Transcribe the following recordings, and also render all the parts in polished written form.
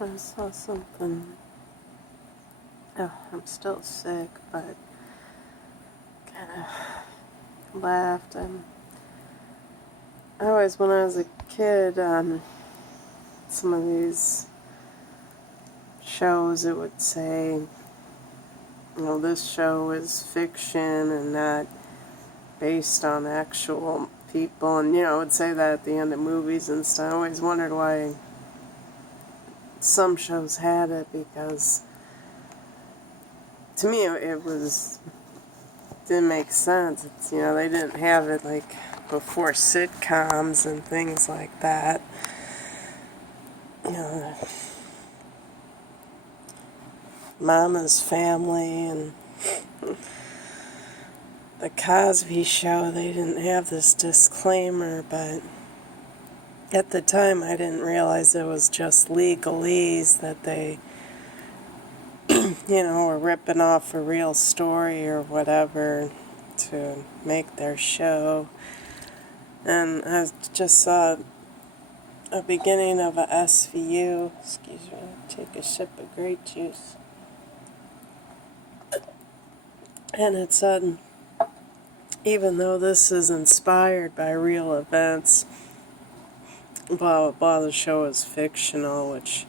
I saw something. Oh, I'm still sick, but kind of laughed. I always, when I was a kid, some of these shows, it would say, this show is fiction and not based on actual people. And, it would say that at the end of movies and stuff. I always wondered why some shows had it, because to me it didn't make sense. It's, they didn't have it like before sitcoms and things like that. Mama's Family and the Cosby Show, they didn't have this disclaimer, but at the time I didn't realize it was just legalese, that they were ripping off a real story or whatever to make their show. And I just saw a beginning of a SVU. Excuse me, take a sip of grape juice. And it said, even though this is inspired by real events, blah blah blah, the show is fictional, which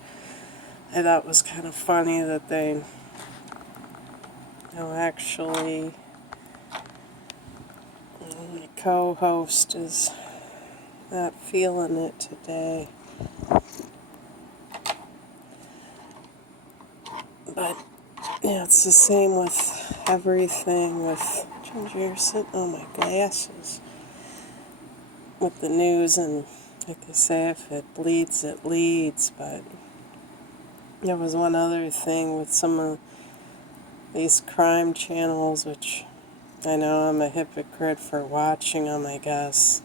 I thought was kind of funny that they actually, my co-host is not feeling it today. But yeah, it's the same with everything. With Ginger, you're sitting on my glasses. With the news, and like they say, if it bleeds, it leads. But there was one other thing with some of these crime channels, which I know I'm a hypocrite for watching them, I guess.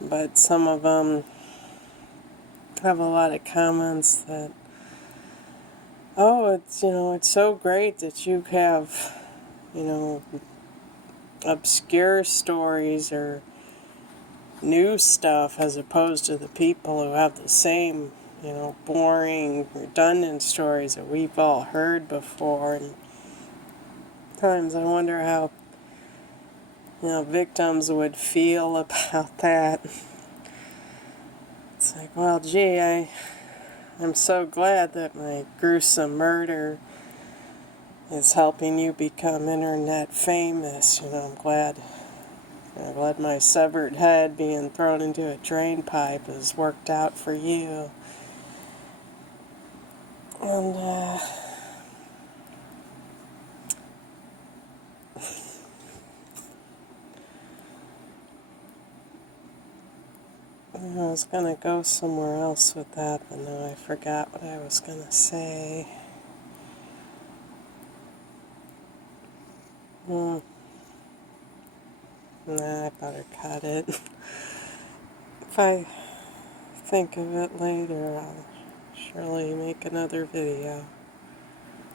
But some of them have a lot of comments that, oh, it's so great that you have, obscure stories or new stuff, as opposed to the people who have the same, boring, redundant stories that we've all heard before. And times I wonder how, victims would feel about that. It's like, well, gee, I'm so glad that my gruesome murder is helping you become internet famous. I'm glad my severed head being thrown into a drain pipe has worked out for you. And, I was going to go somewhere else with that, but now I forgot what I was going to say. Nah, I better cut it. If I think of it later, I'll surely make another video.